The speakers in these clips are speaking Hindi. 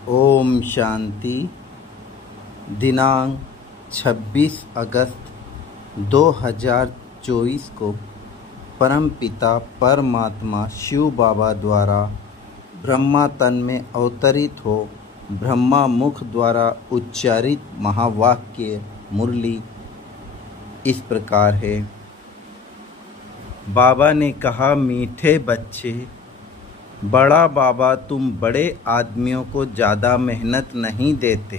ओम शांति। दिनांक 26 अगस्त 2024 को परमपिता परमात्मा शिव बाबा द्वारा ब्रह्मा तन में अवतरित हो ब्रह्मा मुख द्वारा उच्चारित महावाक्य मुरली इस प्रकार है। बाबा ने कहा, मीठे बच्चे, बड़ा बाबा तुम बड़े आदमियों को ज़्यादा मेहनत नहीं देते,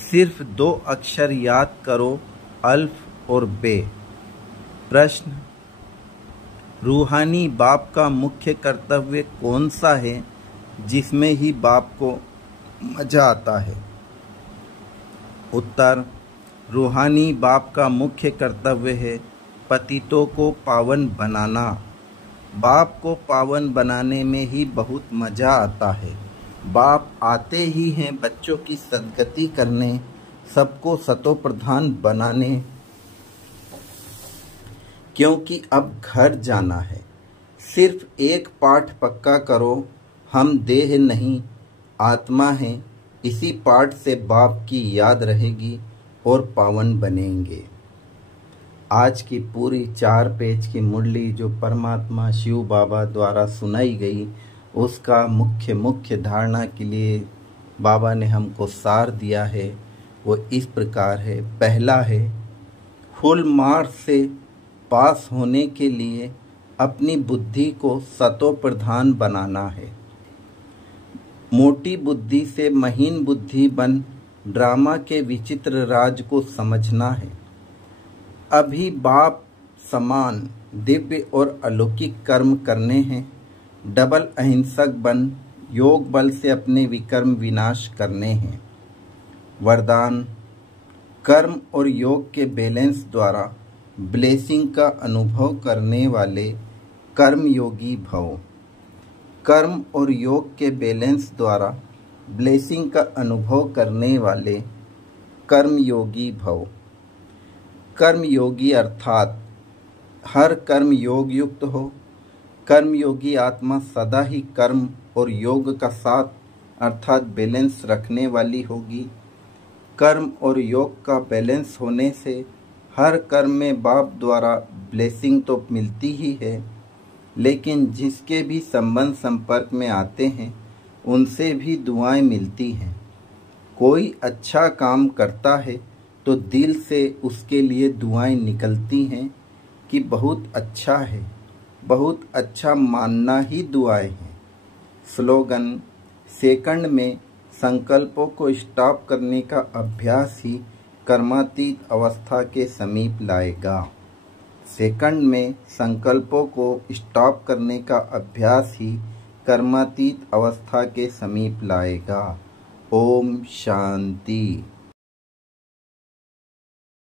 सिर्फ 2 अक्षर याद करो, अल्फ और बे। प्रश्न, रूहानी बाप का मुख्य कर्तव्य कौन सा है जिसमें ही बाप को मजा आता है? उत्तर, रूहानी बाप का मुख्य कर्तव्य है पतितों को पावन बनाना। बाप को पावन बनाने में ही बहुत मज़ा आता है। बाप आते ही हैं बच्चों की सद्गति करने, सबको सतो प्रधान बनाने, क्योंकि अब घर जाना है। सिर्फ एक पाठ पक्का करो, हम देह नहीं आत्मा हैं। इसी पाठ से बाप की याद रहेगी और पावन बनेंगे। आज की पूरी 4 पेज की मुरली जो परमात्मा शिव बाबा द्वारा सुनाई गई, उसका मुख्य धारणा के लिए बाबा ने हमको सार दिया है। वो इस प्रकार है। पहला है, फुल मार्क्स से पास होने के लिए अपनी बुद्धि को सतो प्रधान बनाना है। मोटी बुद्धि से महीन बुद्धि बन ड्रामा के विचित्र राज को समझना है। अभी बाप समान दिव्य और अलौकिक कर्म करने हैं। डबल अहिंसक बन योग बल से अपने विकर्म विनाश करने हैं। वरदान, कर्म और योग के बैलेंस द्वारा ब्लेसिंग का अनुभव करने वाले कर्म योगी भव। कर्म और योग के बैलेंस द्वारा ब्लेसिंग का अनुभव करने वाले कर्म योगी भव। कर्म योगी अर्थात हर कर्म योग युक्त हो। कर्म योगी आत्मा सदा ही कर्म और योग का साथ अर्थात बैलेंस रखने वाली होगी। कर्म और योग का बैलेंस होने से हर कर्म में बाप द्वारा ब्लेसिंग तो मिलती ही है, लेकिन जिसके भी संबंध संपर्क में आते हैं उनसे भी दुआएं मिलती हैं। कोई अच्छा काम करता है तो दिल से उसके लिए दुआएं निकलती हैं कि बहुत अच्छा है, बहुत अच्छा मानना ही दुआएं हैं। स्लोगन, सेकंड में संकल्पों को स्टॉप करने का अभ्यास ही कर्मातीत अवस्था के समीप लाएगा। सेकंड में संकल्पों को स्टॉप करने का अभ्यास ही कर्मातीत अवस्था के समीप लाएगा। ओम शांति।